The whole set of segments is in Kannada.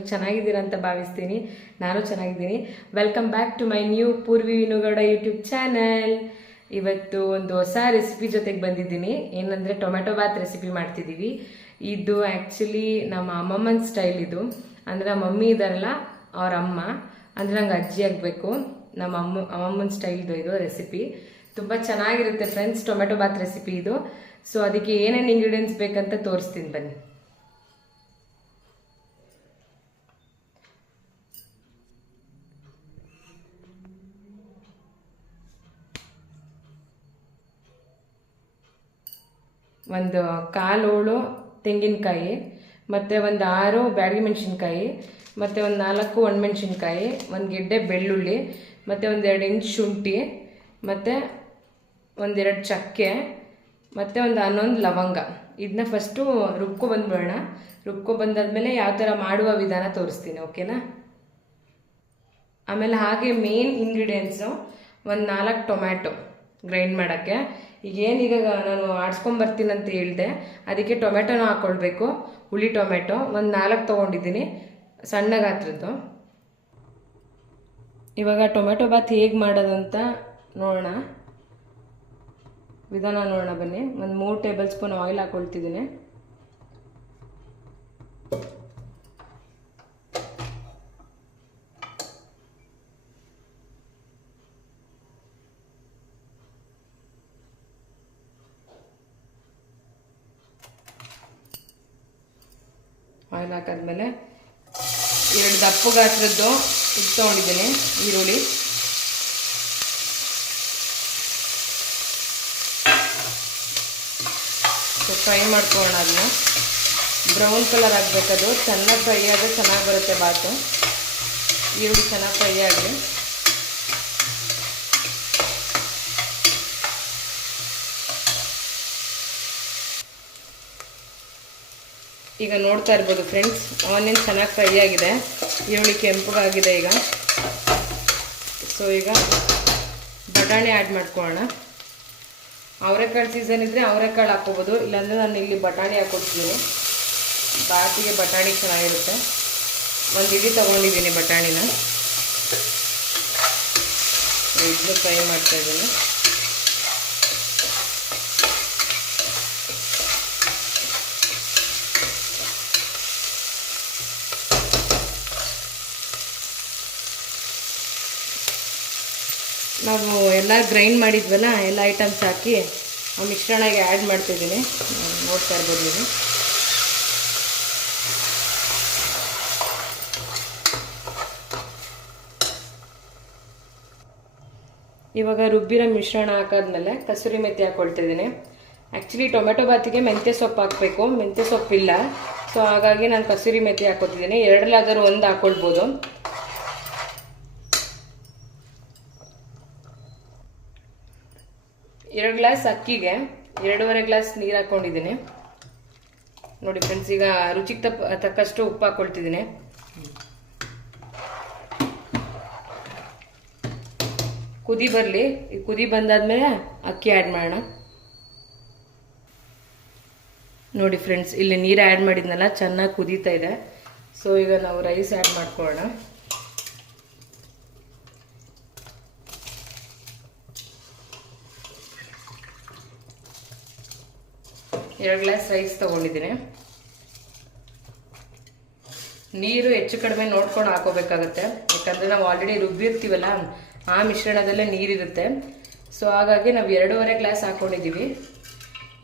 ಎಲ್ಲರೂ ಚೆನ್ನಾಗಿದ್ದೀರಾ ಅಂತ ಭಾವಿಸ್ತೀನಿ. ನಾನು ಚೆನ್ನಾಗಿದ್ದೀನಿ. Welcome back to my new Poorvi Vinu Gowda YouTube channel. ಇವತ್ತು ಒಂದು ಹೊಸ ರೆಸಿಪಿ ಜೊತೆಗೆ ಬಂದಿದ್ದೀನಿ. ಏನಂದರೆ ಟೊಮೆಟೊ ಬಾತ್ ರೆಸಿಪಿ ಮಾಡ್ತಿದ್ದೀವಿ. ಇದು ಆ್ಯಕ್ಚುಲಿ ನಮ್ಮ ಅಮ್ಮಮ್ಮನ ಸ್ಟೈಲ್. ಇದು ಅಂದರೆ ನಮ್ಮ ಮಮ್ಮಿ ಇದ್ದಾರಲ್ಲ ಅವ್ರ ಅಮ್ಮ, ಅಂದರೆ ನಂಗೆ ಅಜ್ಜಿ ಆಗಬೇಕು. ನಮ್ಮ ಅಮ್ಮಮ್ಮನ ಸ್ಟೈಲ್ದು ಇದು ರೆಸಿಪಿ. ತುಂಬ ಚೆನ್ನಾಗಿರುತ್ತೆ ಫ್ರೆಂಡ್ಸ್, ಟೊಮೆಟೊ ಬಾತ್ ರೆಸಿಪಿ ಇದು. ಸೊ ಅದಕ್ಕೆ ಏನೇನು ಇಂಗ್ರೀಡಿಯೆಂಟ್ಸ್ ಬೇಕಂತ ತೋರಿಸ್ತೀನಿ ಬನ್ನಿ. ಒಂದು 1/4 ಹೋಳು ತೆಂಗಿನಕಾಯಿ, ಮತ್ತು ಒಂದು 6 ಬ್ಯಾಡಗಿ ಮೆಣಸಿನ್ಕಾಯಿ, ಮತ್ತು ಒಂದು 4 ಒಣಮೆಣಸಿನ್ಕಾಯಿ, ಒಂದು ಗೆಡ್ಡೆ ಬೆಳ್ಳುಳ್ಳಿ, ಮತ್ತು ಒಂದು 2 ಇಂಚ್ ಶುಂಠಿ, ಮತ್ತು 1-2 ಚಕ್ಕೆ, ಮತ್ತು ಒಂದು 11 ಲವಂಗ. ಇದನ್ನ ಫಸ್ಟು ರುಬ್ಕೊಬಂದ್ಬಿಡೋಣ. ರುಬ್ಕೊಬಂದಾದ್ಮೇಲೆ ಯಾವ ಥರ ಮಾಡುವ ವಿಧಾನ ತೋರಿಸ್ತೀನಿ, ಓಕೆನಾ? ಆಮೇಲೆ ಹಾಗೆ ಮೇನ್ ಇಂಗ್ರೀಡಿಯೆಂಟ್ಸು ಒಂದು 4 ಟೊಮ್ಯಾಟೊ ಗ್ರೈಂಡ್ ಮಾಡೋಕ್ಕೆ. ಈಗೇನೀಗ ನಾನು ಆಡ್ಸ್ಕೊಂಬರ್ತೀನಿ ಅಂತ ಹೇಳಿದೆ, ಅದಕ್ಕೆ ಟೊಮೆಟೊನ ಹಾಕ್ಕೊಳ್ಬೇಕು. ಹುಳಿ ಟೊಮೆಟೊ ಒಂದು 4 ತೊಗೊಂಡಿದ್ದೀನಿ, ಸಣ್ಣ ಗಾತ್ರದ್ದು. ಇವಾಗ ಟೊಮೆಟೊ ಬಾತ್ ಹೇಗೆ ಮಾಡೋದಂತ ನೋಡೋಣ, ವಿಧಾನ ನೋಡೋಣ ಬನ್ನಿ. ಒಂದು 3 ಟೇಬಲ್ ಸ್ಪೂನ್ ಆಯಿಲ್ ಹಾಕ್ಕೊಳ್ತಿದ್ದೀನಿ. ಆಯಿಲ್ ಹಾಕಾದ್ಮೇಲೆ 2 ದಪ್ಪ ಗಾತ್ರದ್ದು ಇದು ತೊಗೊಂಡಿದ್ದೀನಿ, ಈರುಳ್ಳಿ. ಫ್ರೈ ಮಾಡ್ಕೊಳ್ಳೋಣ. ಅದನ್ನ ಬ್ರೌನ್ ಕಲರ್ ಆಗಬೇಕದು, ಚೆನ್ನಾಗಿ ಫ್ರೈ ಆದರೆ ಚೆನ್ನಾಗಿ ಬರುತ್ತೆ ಬಾತು. ಈರುಳ್ಳಿ ಚೆನ್ನಾಗಿ ಫ್ರೈ ಆಗಲಿ. ಈಗ ನೋಡ್ತಾ ಇರ್ಬೋದು ಫ್ರೆಂಡ್ಸ್, ಆನಿಯನ್ ಚೆನ್ನಾಗಿ ಫ್ರೈ ಆಗಿದೆ, ಈರುಳ್ಳಿ ಕೆಂಪಗಾಗಿದೆ ಈಗ. ಸೊ ಈಗ ಬಟಾಣಿ ಆ್ಯಡ್ ಮಾಡ್ಕೊಳ್ಳೋಣ. ಅವರೆಕಾಳು ಸೀಸನ್ ಇದ್ದರೆ ಅವರೆಕಾಳು ಹಾಕ್ಕೋಬೋದು, ಇಲ್ಲಾಂದರೆ ನಾನು ಇಲ್ಲಿ ಬಟಾಣಿ ಹಾಕ್ಕೊಡ್ತೀನಿ. ಬಾತಿಗೆ ಬಟಾಣಿ ಚೆನ್ನಾಗಿರುತ್ತೆ. ಒಂದು ಇಡೀ ತೊಗೊಂಡಿದ್ದೀನಿ ಬಟಾಣಿನ, ಇದನ್ನು ಫ್ರೈ ಮಾಡ್ತಾಯಿದ್ದೀನಿ. ನಾವು ಎಲ್ಲ ಗ್ರೈಂಡ್ ಮಾಡಿದ್ವಲ್ಲ, ಎಲ್ಲ ಐಟಮ್ಸ್ ಹಾಕಿ ಆ ಮಿಶ್ರಣಗೆ ಆ್ಯಡ್ ಮಾಡ್ತಿದ್ದೀನಿ. ನೋಡ್ತಾ ಇರ್ಬೋದು ನೀವು. ಇವಾಗ ರುಬ್ಬಿರೋ ಮಿಶ್ರಣ ಹಾಕಾದ್ಮೇಲೆ ಕಸೂರಿ ಮೆಂತ್ಯ ಹಾಕ್ಕೊಳ್ತಿದ್ದೀನಿ. ಆ್ಯಕ್ಚುಲಿ ಟೊಮೆಟೊ ಬಾತಿಗೆ ಮೆಂತ್ಯ ಸೊಪ್ಪು ಹಾಕಬೇಕು, ಮೆಂತ್ಯ ಸೊಪ್ಪಿಲ್ಲ. ಸೊ ಹಾಗಾಗಿ ನಾನು ಕಸೂರಿ ಮೆಂತ್ಯ ಹಾಕ್ಕೊತಿದ್ದೀನಿ. 2 ಒಂದು ಹಾಕ್ಕೊಳ್ಬೋದು. ಎರಡು ಗ್ಲಾಸ್ ಅಕ್ಕಿಗೆ 2.5 ಗ್ಲಾಸ್ ನೀರು ಹಾಕ್ಕೊಂಡಿದ್ದೀನಿ. ನೋಡಿ ಫ್ರೆಂಡ್ಸ್, ಈಗ ರುಚಿಗೆ ತಕ್ಕಷ್ಟು ಉಪ್ಪು ಹಾಕ್ಕೊಳ್ತಿದ್ದೀನಿ. ಕುದಿ ಬರಲಿ. ಈ ಕುದಿ ಬಂದಾದ್ಮೇಲೆ ಅಕ್ಕಿ ಆ್ಯಡ್ ಮಾಡೋಣ. ನೋಡಿ ಫ್ರೆಂಡ್ಸ್, ಇಲ್ಲಿ ನೀರು ಆ್ಯಡ್ ಮಾಡಿದ್ನಲ್ಲ, ಚೆನ್ನಾಗಿ ಕುದೀತಾ ಇದೆ. ಸೊ ಈಗ ನಾವು ರೈಸ್ ಆ್ಯಡ್ ಮಾಡ್ಕೊಳ್ಳೋಣ. ಎರಡು ಗ್ಲಾಸ್ ರೈಸ್ ತೊಗೊಂಡಿದ್ದೀನಿ. ನೀರು ಹೆಚ್ಚು ಕಡಿಮೆ ನೋಡ್ಕೊಂಡು ಹಾಕೋಬೇಕಾಗತ್ತೆ, ಯಾಕಂದರೆ ನಾವು ಆಲ್ರೆಡಿ ರುಬ್ಬಿರ್ತೀವಲ್ಲ, ಆ ಮಿಶ್ರಣದಲ್ಲೇ ನೀರಿರುತ್ತೆ. ಸೊ ಹಾಗಾಗಿ ನಾವು 2.5 ಗ್ಲಾಸ್ ಹಾಕ್ಕೊಂಡಿದ್ದೀವಿ.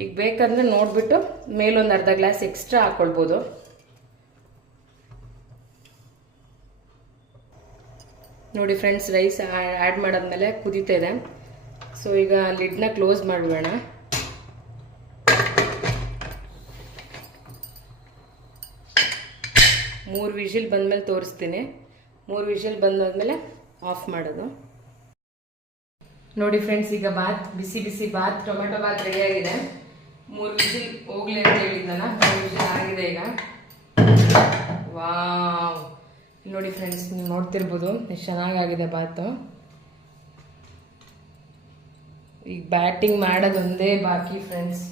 ಈಗ ಬೇಕಂದರೆ ನೋಡಿಬಿಟ್ಟು ಮೇಲೊಂದು ಅರ್ಧ ಗ್ಲಾಸ್ ಎಕ್ಸ್ಟ್ರಾ ಹಾಕ್ಕೊಳ್ಬೋದು. ನೋಡಿ ಫ್ರೆಂಡ್ಸ್, ರೈಸ್ ಆ್ಯಡ್ ಮಾಡಾದ್ಮೇಲೆ ಕುದೀತಾ ಇದೆ. ಸೊ ಈಗ ಲಿಡ್ನ ಕ್ಲೋಸ್ ಮಾಡಿಬಿಡೋಣ. 3 ವಿಷಿಲ್ ಬಂದಮೇಲೆ ತೋರಿಸ್ತೀನಿ. 3 ವಿಷಿಲ್ ಬಂದಾದ್ಮೇಲೆ ಆಫ್ ಮಾಡೋದು. ನೋಡಿ ಫ್ರೆಂಡ್ಸ್, ಈಗ ಬಿಸಿ ಬಿಸಿ ಬಾತ್, ಟೊಮೆಟೊ ಬಾತ್ ರೆಡಿಯಾಗಿದೆ. 3 ವಿಷಿಲ್ ಹೋಗ್ಲಿ ಅಂತ ಹೇಳಿದ್ನಲ್ಲ, 3 ವಿಷಿಲ್ ಆಗಿದೆ ಈಗ. ವಾವ್, ನೋಡಿ ಫ್ರೆಂಡ್ಸ್, ನೀವು ನೋಡ್ತಿರ್ಬೋದು ಎಷ್ಟು ಚೆನ್ನಾಗಾಗಿದೆ ಬಾತು. ಈಗ ಬ್ಯಾಟಿಂಗ್ ಮಾಡೋದೊಂದೇ ಬಾಕಿ ಫ್ರೆಂಡ್ಸ್.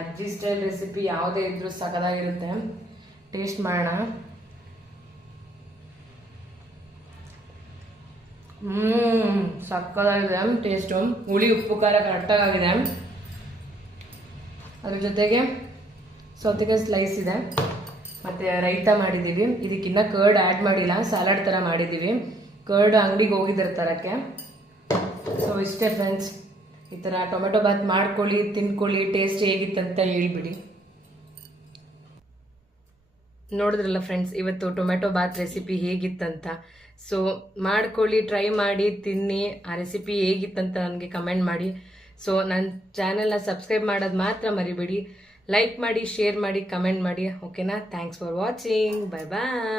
ಅಜ್ಜಿ ಸ್ಟೈಲ್ ರೆಸಿಪಿ ಯಾವುದೇ ಇದ್ರೂ ಸಖತ್ತಾಗಿರುತ್ತೆ. ಟೇಸ್ಟ್ ಮಾಡೋಣ. ಸಕ್ಕತ್ತಾಗಿದೆ ಟೇಸ್ಟು. ಹುಳಿ ಉಪ್ಪು ಖಾರ ಕರೆಕ್ಟಾಗಿದೆ. ಅದ್ರ ಜೊತೆಗೆ ಸೌತೆಕಾಯಿ ಸ್ಲೈಸ್ ಇದೆ, ಮತ್ತು ರೈತ ಮಾಡಿದ್ದೀವಿ. ಇದಕ್ಕಿನ್ನ ಕರ್ಡ್ ಆ್ಯಡ್ ಮಾಡಿಲ್ಲ, ಸಲಾಡ್ ಥರ ಮಾಡಿದ್ದೀವಿ. ಕರ್ಡ್ ಅಂಗಡಿಗೆ ಹೋಗಿದ್ದಾರೆ ತರಕ್ಕೆ. ಸೊ ಇಷ್ಟೇ ಫ್ರೆಂಡ್ಸ್, ಈ ಥರ ಟೊಮೆಟೊ ಬಾತ್ ಮಾಡ್ಕೊಳ್ಳಿ, ತಿನ್ಕೊಳ್ಳಿ, ಟೇಸ್ಟ್ ಹೇಗಿತ್ತಂತ ಹೇಳಿಬಿಡಿ. ನೋಡಿದ್ರಲ್ಲ ಫ್ರೆಂಡ್ಸ್, ಇವತ್ತು ಟೊಮೆಟೊ ಬಾತ್ ರೆಸಿಪಿ ಹೇಗಿತ್ತಂತ. ಸೊ ಮಾಡ್ಕೊಳ್ಳಿ, ಟ್ರೈ ಮಾಡಿ, ತಿನ್ನಿ. ಆ ರೆಸಿಪಿ ಹೇಗಿತ್ತಂತ ನನಗೆ ಕಮೆಂಟ್ ಮಾಡಿ. ಸೊ ನನ್ನ ಚಾನೆಲ್ನ ಸಬ್ಸ್ಕ್ರೈಬ್ ಮಾಡೋದು ಮಾತ್ರ ಮರಿಬೇಡಿ. ಲೈಕ್ ಮಾಡಿ, ಶೇರ್ ಮಾಡಿ, ಕಮೆಂಟ್ ಮಾಡಿ. ಓಕೆನಾ? Thanks for watching. Bye bye.